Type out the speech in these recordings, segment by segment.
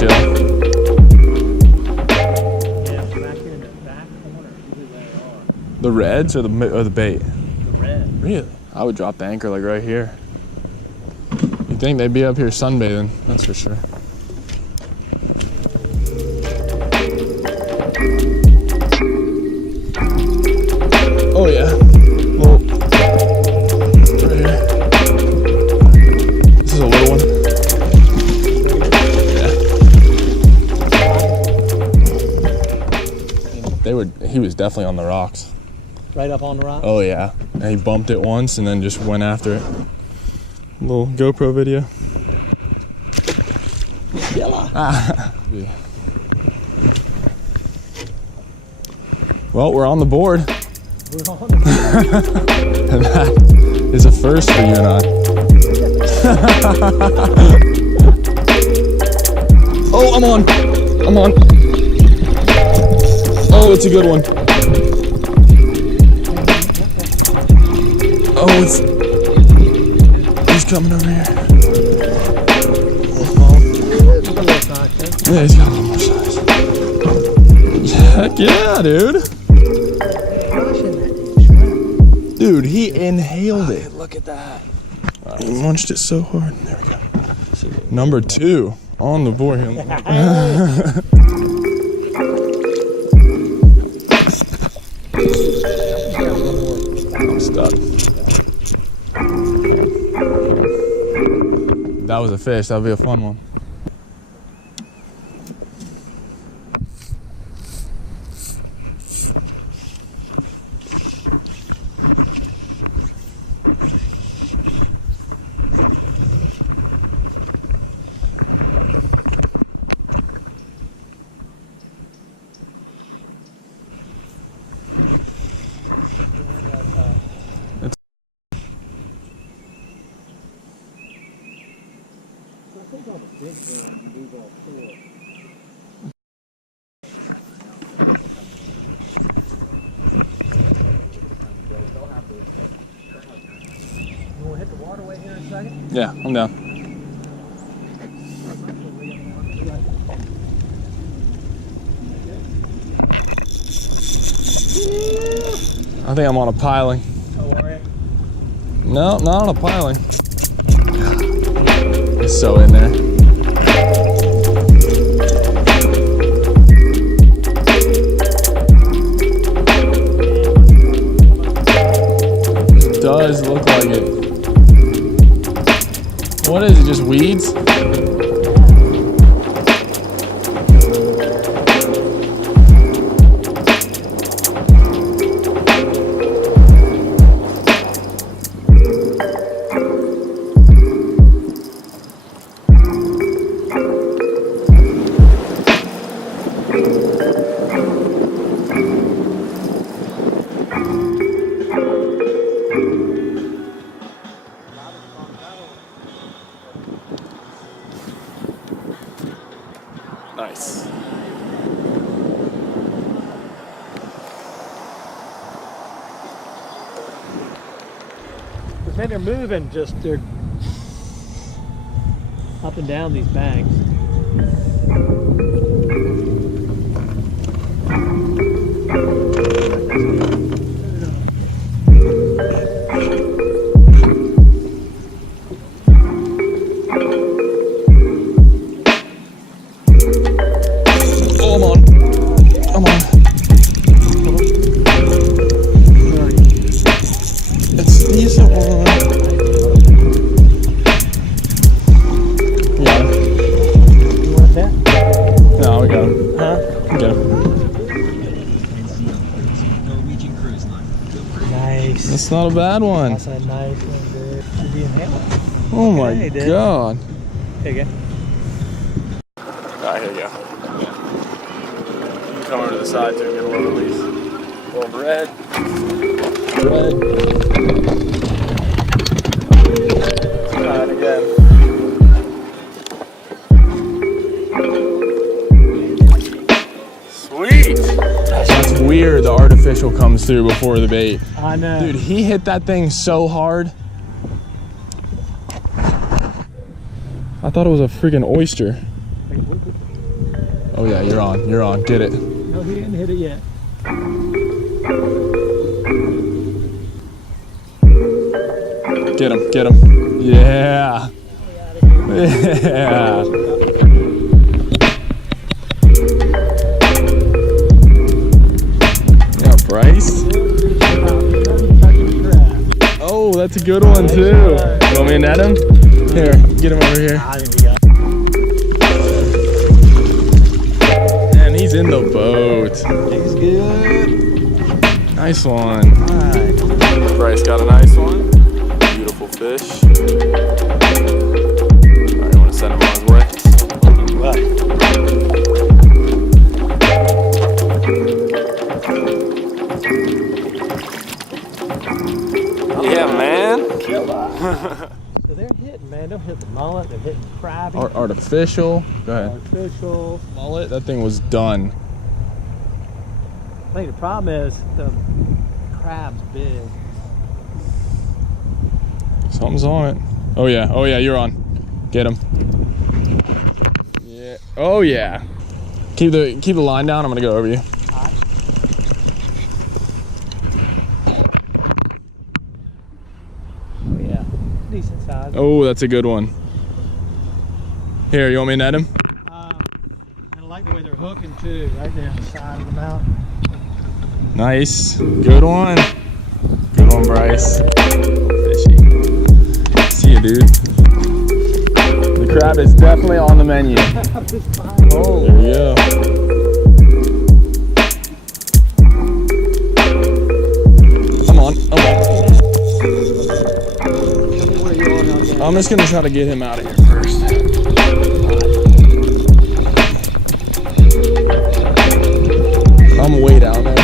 chill. Yeah, back here in the back corner, usually they are. The reds or the bait? The red. Really? I would drop the anchor like right here. You'd think they'd be up here sunbathing, that's for sure. Oh yeah. Well, right here. This is a little one. Yeah. He was definitely on the rocks. Right up on the rock? Oh yeah. And he bumped it once and then just went after it. A little GoPro video. Yellow. Yeah. Well, we're on the board. We're on the board. And that is a first for you and I. Oh, I'm on. I'm on. Oh, it's a good one. Oh, he's coming over here. Yeah, he's got a little more size. Heck yeah, dude. Dude, he inhaled it. Look at that. Right, he munched it so hard. There we go. Number 2 on the board here. I'm stuck. That was a fish. That'll be a fun one. You want to hit the waterway here in a second? Yeah, I'm down. I think I'm on a piling. Oh, are you? No, not on a piling. It's so in there. It does look like it. What is it, just weeds? Nice. Because man, they're moving, they're up and down these banks. That's not a bad one. That's a nice one, dude. Should be inhaling. Oh my God. Here you go. Alright, here you go. Yeah. You can come over to the side too and get a little release. A little red. Red. Try it again. Sweet! That's weird, the artificial comes through before the bait. I know. Dude, he hit that thing so hard. I thought it was a freaking oyster. We Oh yeah, you're on. You're on. Get it. No, he didn't hit it yet. Get him. Get him. Yeah. Yeah. Yeah, Brice. Oh, that's a good one too. You want me to net him? Here, get him over here. Man, he's in the boat. He's good. Nice one. Alright. Brice got a nice one. Beautiful fish. Alright, you want to send him on his way? Yeah, man. So they're hitting, man. They're hitting the mullet. They're hitting crabby. Artificial. Go ahead. Artificial. Mullet. That thing was done. I think the problem is the crab's big. Something's on it. Oh yeah. Oh yeah. You're on. Get him. Yeah. Oh yeah. Keep the line down. I'm gonna go over you. Decent size. Oh, that's a good one. Here, you want me to net him? I like the way they're hooking too, right there on the side of the mouth. Nice. Good one. Good one, Brice. Fishy. See you, dude. The crab is definitely on the menu. Oh, There we go. Come on. Come on. I'm just gonna try to get him out of here first. I'm way down there.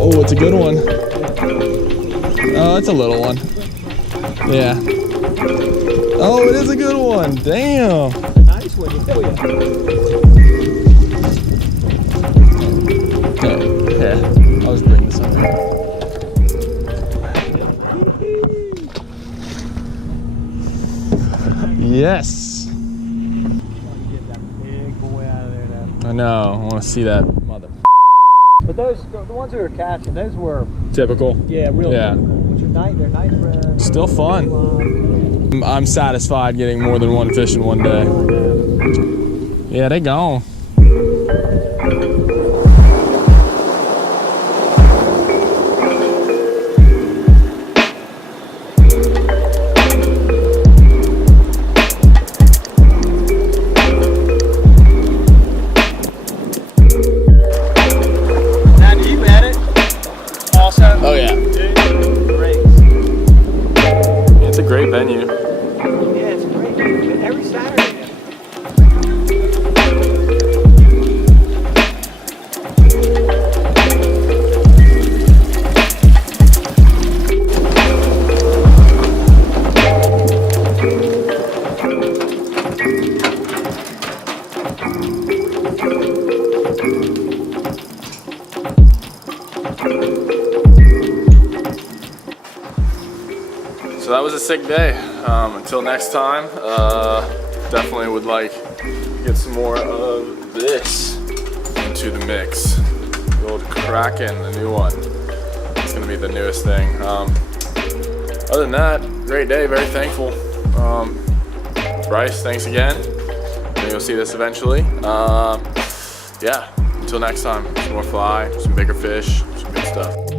Oh, it's a good one. Oh, it's a little one. Yeah. Oh, it is a good one. Damn. nice one. Yeah. I'll just bring this up here. Yes. Get that big boy out of there now. I know. I want to see that mother. But those, the ones we were catching, those were, Typical. yeah, real Yeah. typical. Which are nice, they're nice red. Still fun. I'm satisfied getting more than one fish in one day. Yeah, they gone. Oh yeah. It's a great venue. Yeah, it's great. Every Saturday. So that was a sick day. Until next time, definitely would like to get some more of this into the mix. The old Kraken, the new one. It's gonna be the newest thing. Other than that, great day, very thankful. Brice, thanks again. I think you'll see this eventually. Yeah, until next time, some more fly, some bigger fish, some good stuff.